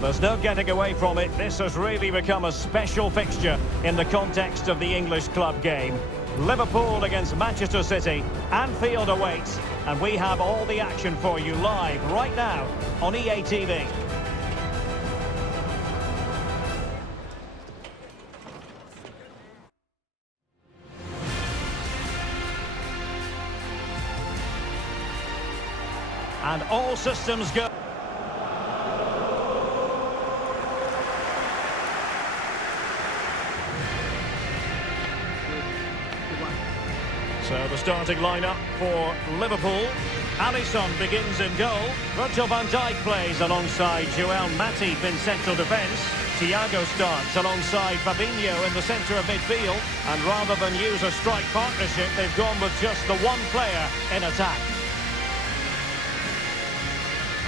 There's no getting away from it. This has really become a special fixture in the context of the English club game. Liverpool against Manchester City. Anfield awaits, and we have all the action for you live right now on EA TV. And all systems go. So the starting lineup for Liverpool. Alisson begins in goal. Virgil van Dijk plays alongside Joel Matip in central defence. Thiago starts alongside Fabinho in the centre of midfield. And rather than use a strike partnership, they've gone with just the one player in attack.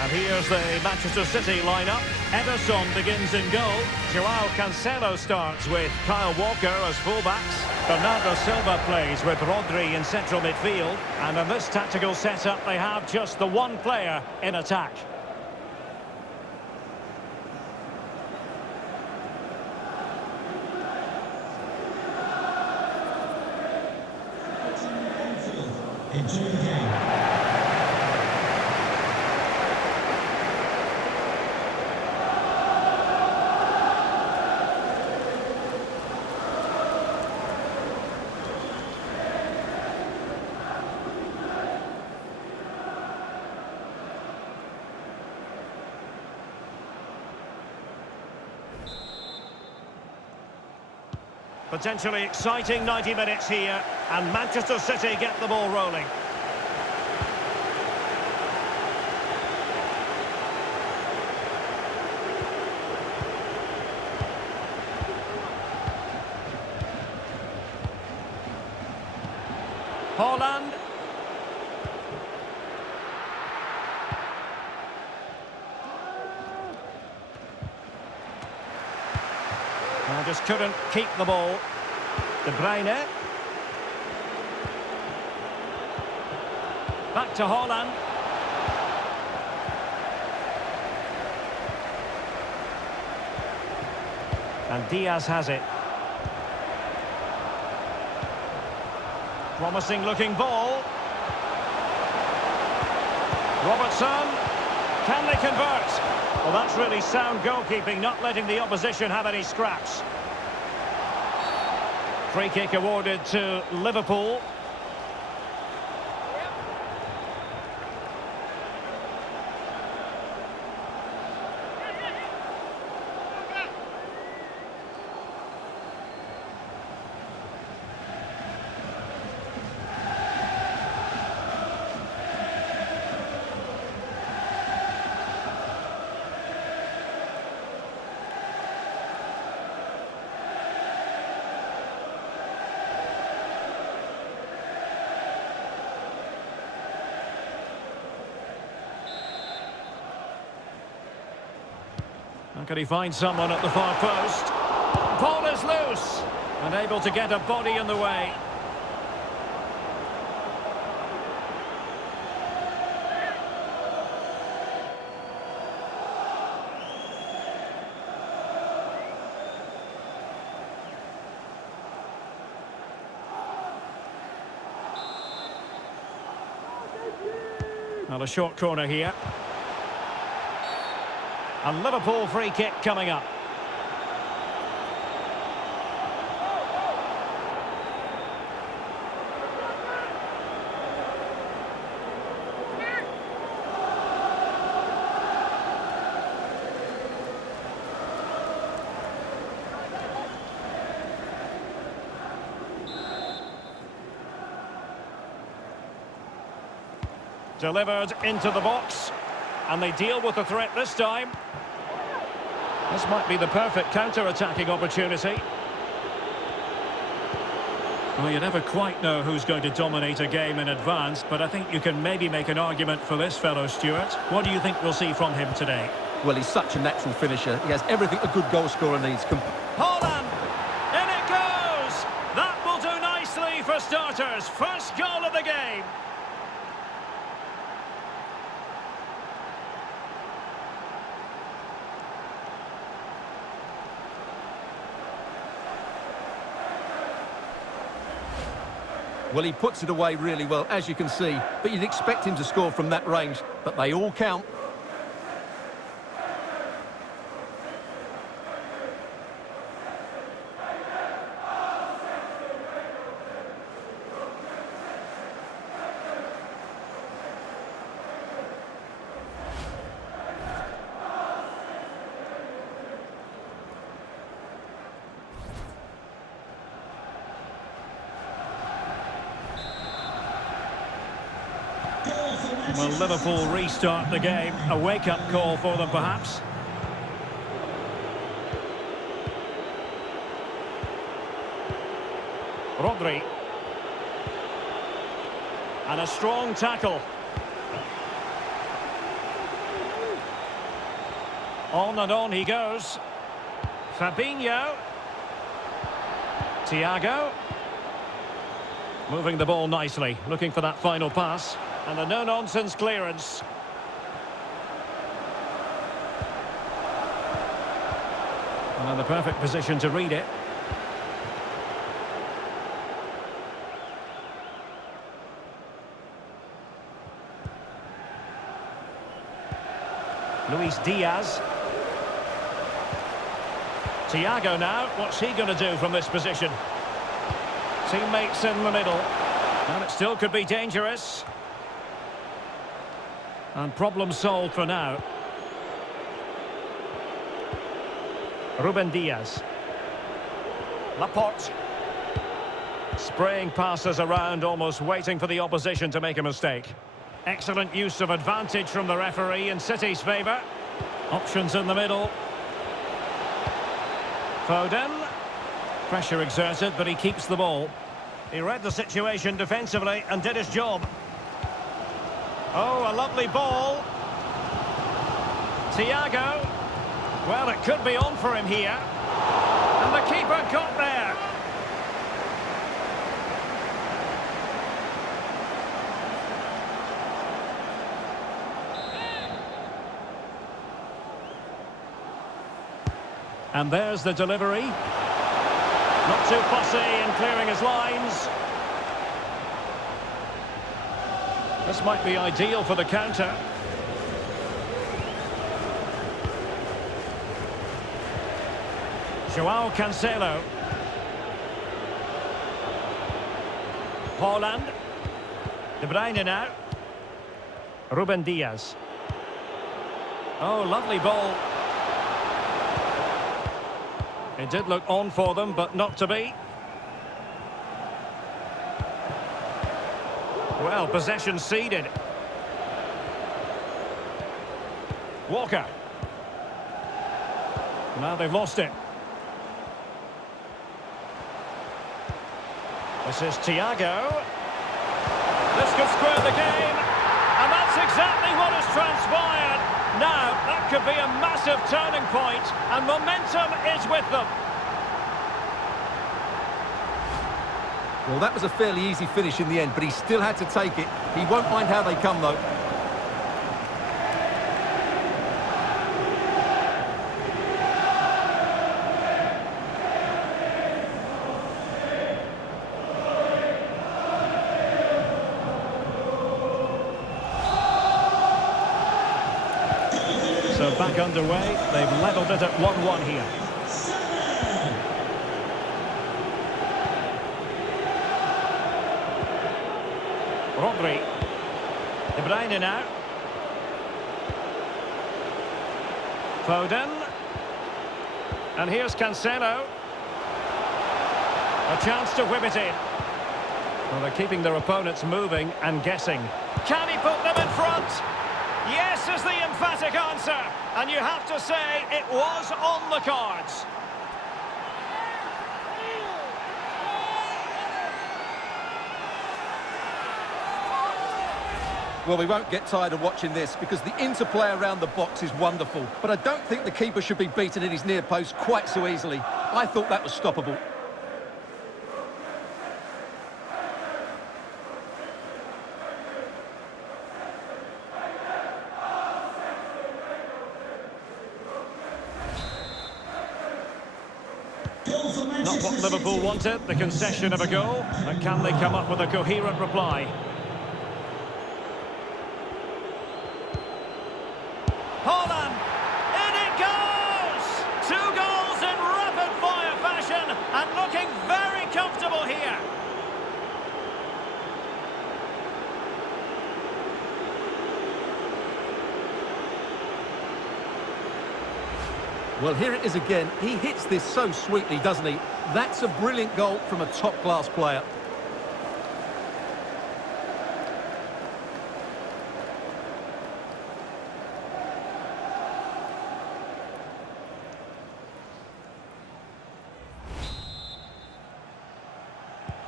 And here's the Manchester City lineup. Ederson begins in goal. Joao Cancelo starts with Kyle Walker as fullbacks. Bernardo Silva plays with Rodri in central midfield. And in this tactical setup, they have just the one player in attack. Enjoy the game. Potentially exciting 90 minutes here, and Manchester City get the ball rolling. Haaland. Well, just couldn't keep the ball. De Bruyne. Back to Haaland. And Diaz has it. Promising looking ball. Robertson. Can they convert? Well, that's really sound goalkeeping, not letting the opposition have any scraps. Free kick awarded to Liverpool. And can he find someone at the far post? Ball is loose. Unable to get a body in the way. Well, a short corner here. A Liverpool free kick coming up. Delivered into the box. And they deal with the threat this time. This might be the perfect counter-attacking opportunity. Well, you never quite know who's going to dominate a game in advance, but I think you can maybe make an argument for this fellow, Stuart. What do you think we'll see from him today? Well, he's such a natural finisher. He has everything a good goal scorer needs. Haaland! In it goes! That will do nicely for starters. First goal of the game. Well, he puts it away really well, as you can see, but you'd expect him to score from that range, but they all count. Will Liverpool restart the game? A wake-up call for them, perhaps. Rodri. And a strong tackle. On and on he goes. Fabinho. Thiago. Moving the ball nicely, looking for that final pass. And a no-nonsense clearance. And in the perfect position to read it. Luis Diaz. Thiago now, what's he going to do from this position? Teammates in the middle. And it still could be dangerous. And problem solved for now. Ruben Diaz. Laporte. Spraying passes around, almost waiting for the opposition to make a mistake. Excellent use of advantage from the referee in City's favour. Options in the middle. Foden. Pressure exerted, but he keeps the ball. He read the situation defensively and did his job. Oh, a lovely ball. Thiago. Well, it could be on for him here. And the keeper got there. And there's the delivery. Not too fussy in clearing his lines. This might be ideal for the counter. Joao Cancelo. Haaland. De Bruyne now. Ruben Diaz. Oh, lovely ball. It did look on for them, but not to be. Well, possession ceded. Walker. Now they've lost it. This is Thiago. This could square the game. And that's exactly what has transpired. Now, that could be a massive turning point, and momentum is with them. Well, that was a fairly easy finish in the end, but he still had to take it. He won't mind how they come, though. So back underway, they've levelled it at 1-1 here. Rodri. De Bruyne now. Foden. And here's Cancelo. A chance to whip it in. Well, they're keeping their opponents moving and guessing. Can he put them in front? Yes is the emphatic answer. And you have to say it was on the cards. Well, we won't get tired of watching this because the interplay around the box is wonderful. But I don't think the keeper should be beaten in his near post quite so easily. I thought that was stoppable. Goal for Not what Liverpool wanted, the concession of a goal. And can they come up with a coherent reply? Haaland! In it goes! 2 goals in rapid-fire fashion and looking very comfortable here. Well, here it is again. He hits this so sweetly, doesn't he? That's a brilliant goal from a top-class player.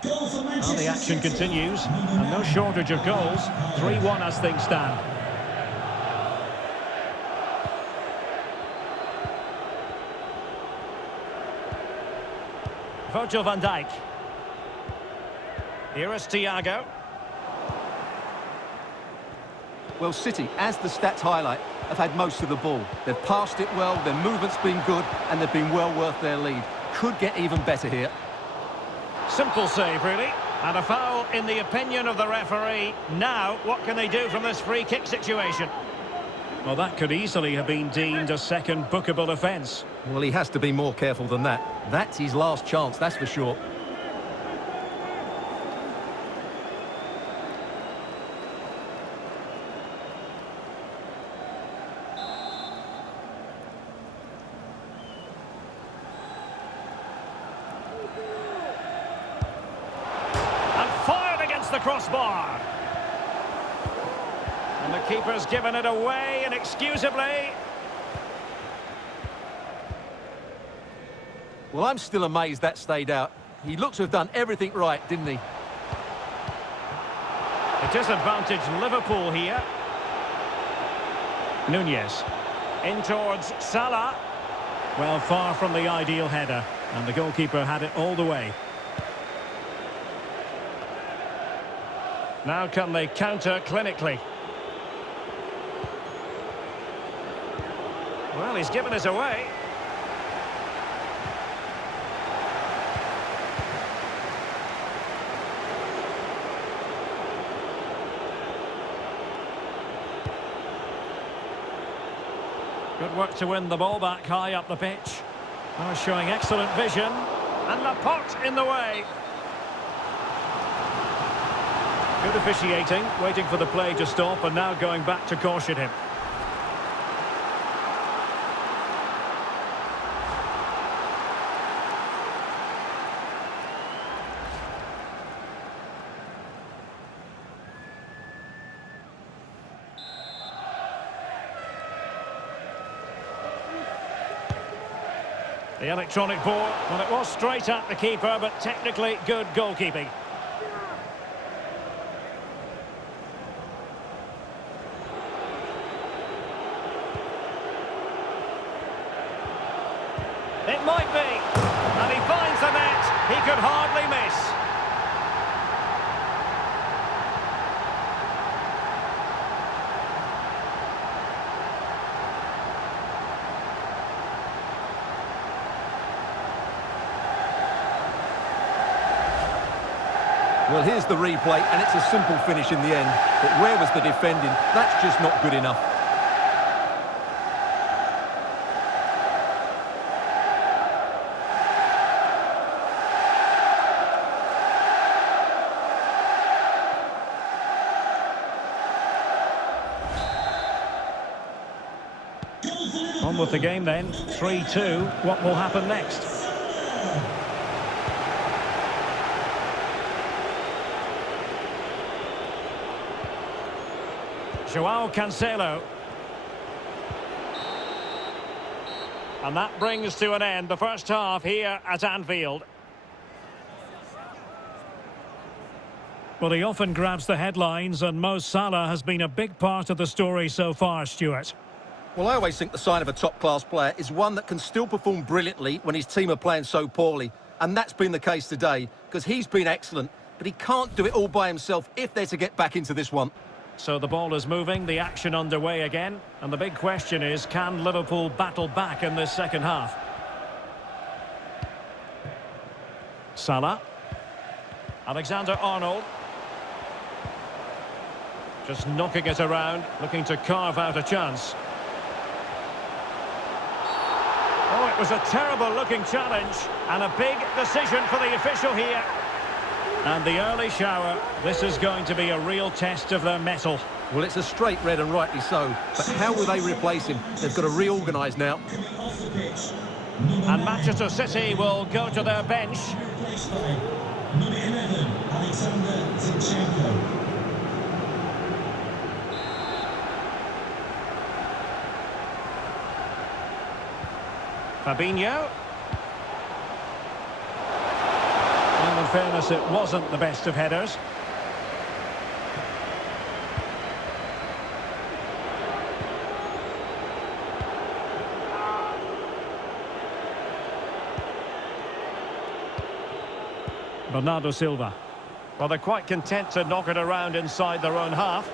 Well, the action continues, and no shortage of goals. 3-1 as things stand. Virgil van Dijk. Here is Thiago. Well, City, as the stats highlight, have had most of the ball. They've passed it well, their movement's been good, and they've been well worth their lead. Could get even better here. Simple save, really. And a foul in the opinion of the referee. Now, what can they do from this free kick situation? Well, that could easily have been deemed a second bookable offence. Well, he has to be more careful than that. That's his last chance, that's for sure. And fired against the crossbar. And the keeper's given it away inexcusably. Well, I'm still amazed that stayed out. He looks to have done everything right, didn't he? A disadvantage Liverpool here. Nunez. In towards Salah. Well, far from the ideal header. And the goalkeeper had it all the way. Now can they counter clinically? Well, he's given us away. Good work to win the ball back high up the pitch. Oh, showing excellent vision. And Laporte in the way. Good officiating, waiting for the play to stop and now going back to caution him. The electronic ball, well, it was straight at the keeper, but technically good goalkeeping. It might be, and he finds the net. He could hardly miss. Well, here's the replay, and it's a simple finish in the end. But where was the defending? That's just not good enough. On with the game then, 3-2. What will happen next? João Cancelo. And that brings to an end the first half here at Anfield. Well, he often grabs the headlines, and Mo Salah has been a big part of the story so far, Stuart. Well, I always think the sign of a top-class player is one that can still perform brilliantly when his team are playing so poorly. And that's been the case today, because he's been excellent, but he can't do it all by himself if they're to get back into this one. So the ball is moving, the action underway again. And the big question is, can Liverpool battle back in this second half? Salah. Alexander-Arnold. Just knocking it around, looking to carve out a chance. Oh, it was a terrible-looking challenge, and a big decision for the official here. And the early shower, this is going to be a real test of their mettle. Well, it's a straight red, and rightly so. But how will they replace him? They've got to reorganise now. And Manchester City will go to their bench. Replaced by number 11, Alexander Zinchenko. Fabinho. And in fairness, it wasn't the best of headers. Bernardo Silva. Well, they're quite content to knock it around inside their own half.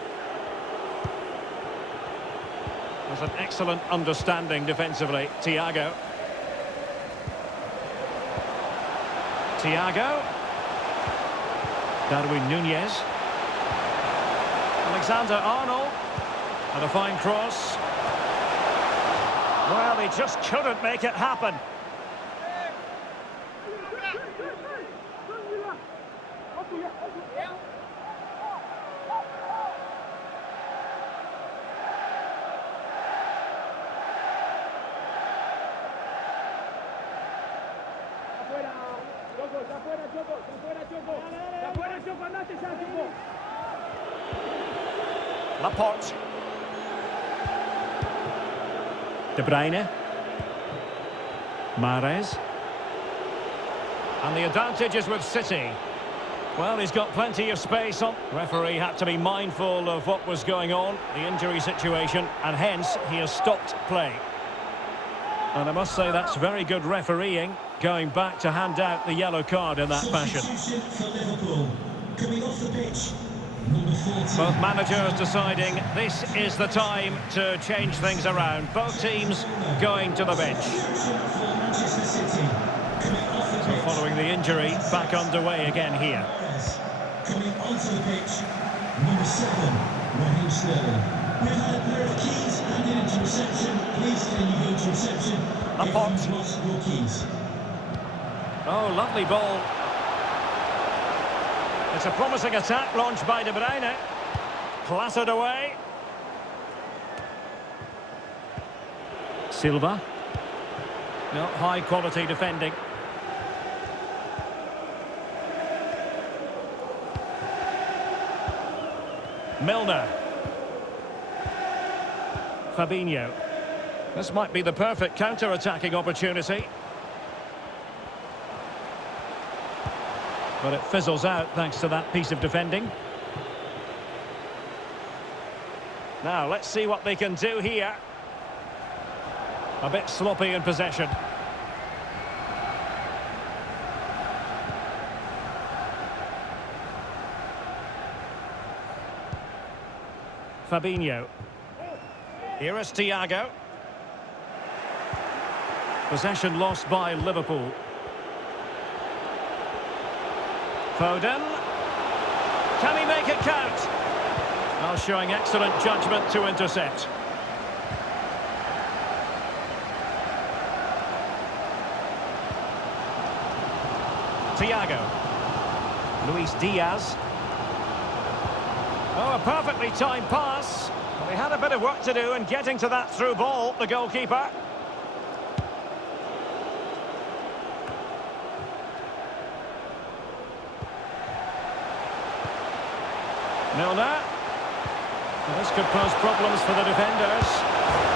There's an excellent understanding defensively. Thiago. Darwin Nunez. Alexander-Arnold. And a fine cross. Well, he just couldn't make it happen. Laporte. De Bruyne. Mahrez. And the advantage is with City. Well, he's got plenty of space on. Referee had to be mindful of what was going on, the injury situation, and hence he has stopped play. And I must say that's very good refereeing, going back to hand out the yellow card in that fashion. Substitution for Liverpool. Coming off the pitch, number 14. Both managers deciding this is the time to change things around. Both teams going to the bench. Substitution for Manchester City. Coming off the pitch. Following the injury, back underway again here. Coming onto the pitch, number 7, Raheem Sterling. We've had a pair of keys handed into reception. Please can you go to reception? Laporte. If you've lost your keys. Oh, lovely ball. It's a promising attack launched by De Bruyne. Clattered away. Silva. No, high quality defending. Milner. Fabinho. This might be the perfect counter-attacking opportunity. But it fizzles out thanks to that piece of defending. Now, let's see what they can do here. A bit sloppy in possession. Fabinho. Here is Thiago. Possession lost by Liverpool. Foden. Can he make it count? Well, showing excellent judgment to intercept. Thiago. Luis Diaz. Oh, a perfectly timed pass. Well, he had a bit of work to do in getting to that through ball, the goalkeeper. Milner. Well, this could pose problems for the defenders.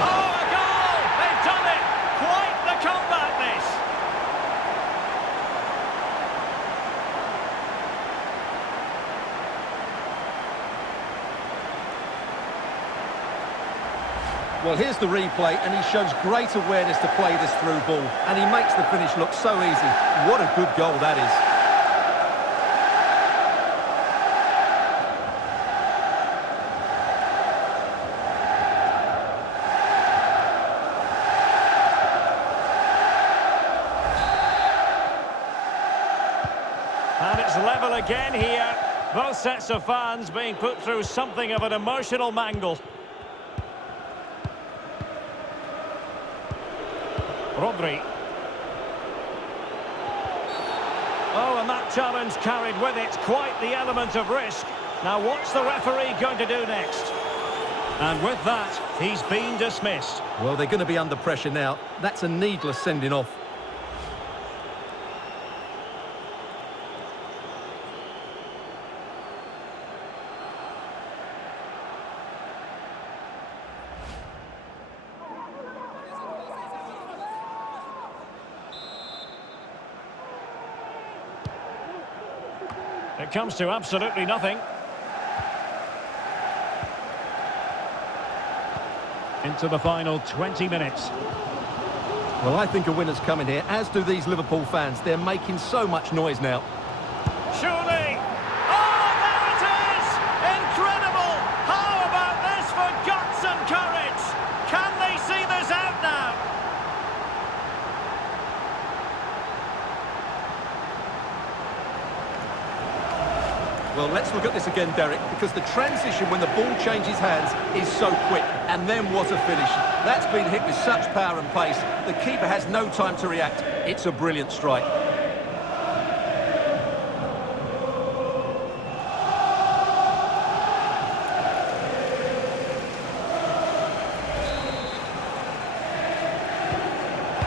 Oh, a goal! They've done it! Quite the comeback, this! Well, here's the replay, and he shows great awareness to play this through ball, and he makes the finish look so easy. What a good goal that is. it's level again here. Both sets of fans being put through something of an emotional mangle. Rodri. Oh, and that challenge carried with it quite the element of risk. Now, what's the referee going to do next? And with that, he's been dismissed. Well, they're going to be under pressure now. That's a needless sending off. It comes to absolutely nothing. Into the final 20 minutes. Well, I think a winner's coming here, as do these Liverpool fans. They're making so much noise now. Surely! Oh, there it is! Incredible! How about this for guts and courage? Can they see this out now? Well, let's look at this again, Derek, because the transition when the ball changes hands is so quick. And then what a finish. That's been hit with such power and pace. The keeper has no time to react. It's a brilliant strike.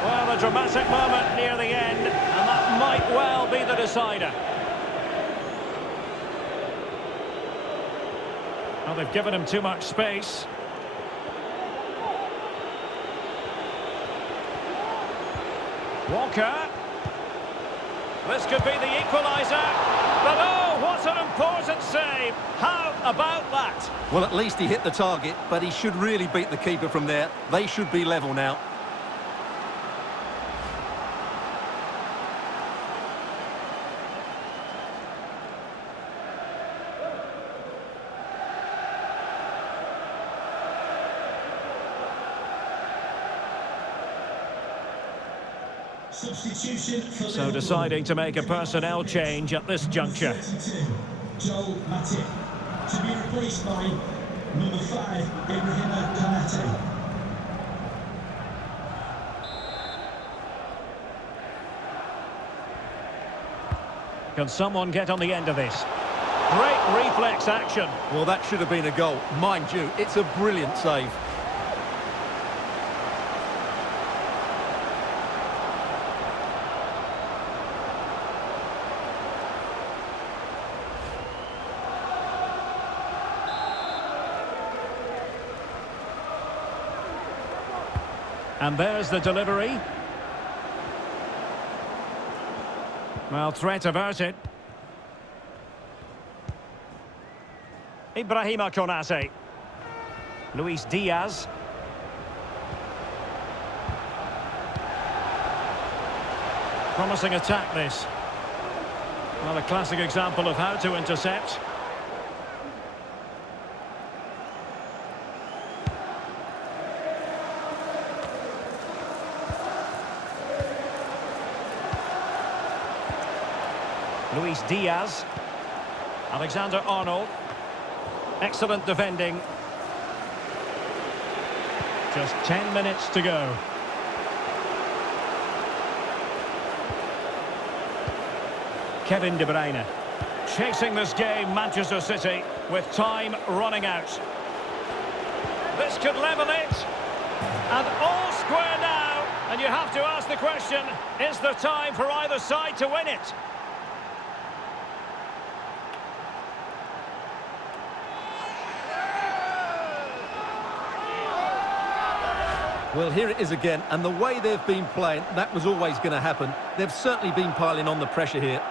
Well, a dramatic moment near the end, and that might well be the decider. Well, they've given him too much space. Walker. This could be the equaliser. But oh, what an important save. How about that? Well, at least he hit the target, but he should really beat the keeper from there. They should be level now. Substitution for So Liverpool. deciding to make a personnel change at this juncture. 32, Joel Matip. To be replaced by number 5, Ibrahima Konate. Can someone get on the end of this? Great reflex action. Well, that should have been a goal. Mind you, it's a brilliant save. And there's the delivery. Well, threat averted. Ibrahima Konate. Luis Diaz. Promising attack, this. Well, a classic example of how to intercept. Luis Diaz. Alexander-Arnold. Excellent defending. Just 10 minutes to go. Kevin De Bruyne. Chasing this game, Manchester City, with time running out. This could level it. And all square now. And you have to ask the question, is there time for either side to win it? Well, here it is again, and the way they've been playing, that was always going to happen. They've certainly been piling on the pressure here.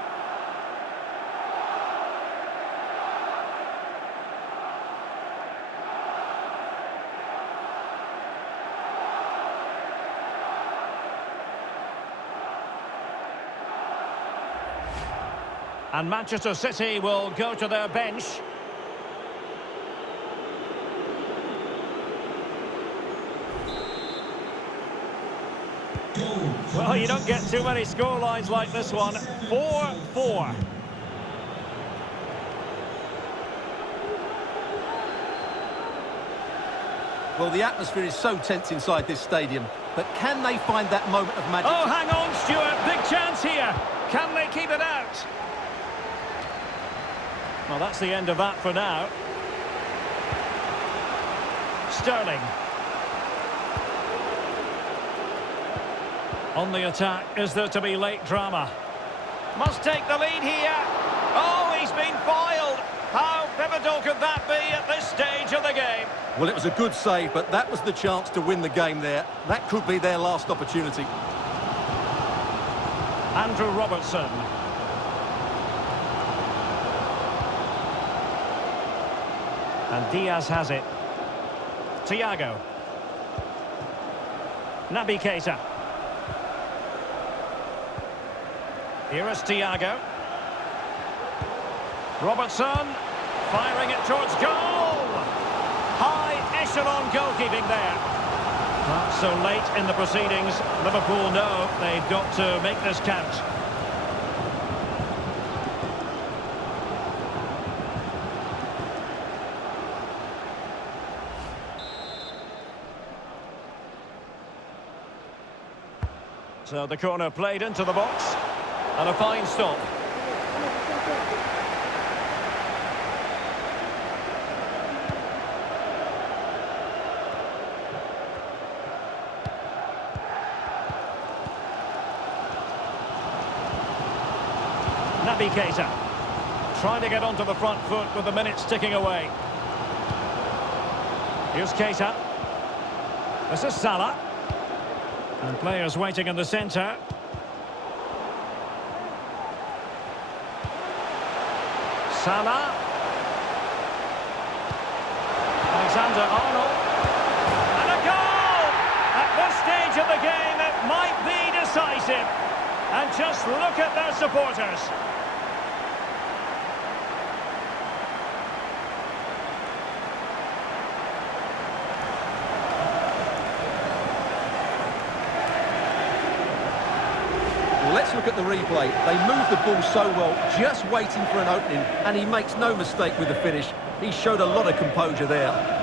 And Manchester City will go to their bench. Well, you don't get too many scorelines like this one. 4-4. Well, the atmosphere is so tense inside this stadium, but can they find that moment of magic? Oh, hang on, Stuart. Big chance here. Can they keep it out? Well, that's the end of that for now. Sterling. On the attack, is there to be late drama? Must take the lead here. Oh, he's been foiled. How pivotal could that be at this stage of the game? Well, it was a good save, but that was the chance to win the game there. That could be their last opportunity. Andrew Robertson. And Diaz has it. Thiago. Naby Keita. Here is Thiago. Robertson firing it towards goal. High echelon goalkeeping there. Not so late in the proceedings. Liverpool know they've got to make this count. So the corner played into the box. And a fine stop. Naby Keita trying to get onto the front foot with the minutes ticking away. Here's Keita. This is Salah. And players waiting in the centre. Salah. Alexander-Arnold. And a goal! At this stage of the game, it might be decisive. And just look at their supporters. Let's look at the replay. They move the ball so well, just waiting for an opening, and he makes no mistake with the finish. He showed a lot of composure there.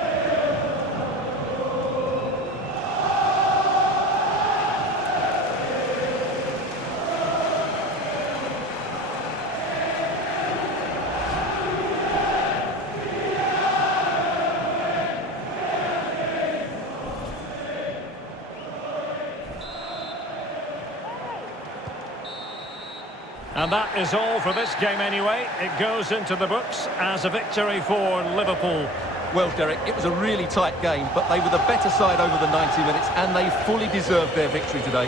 And that is all for this game anyway. It goes into the books as a victory for Liverpool. Well, Derek, it was a really tight game, but they were the better side over the 90 minutes, and they fully deserved their victory today.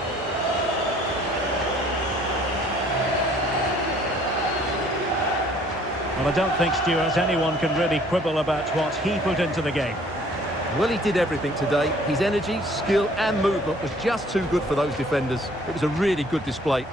Well, I don't think, Stuart, anyone can really quibble about what he put into the game. Well, he did everything today. His energy, skill and movement was just too good for those defenders. It was a really good display.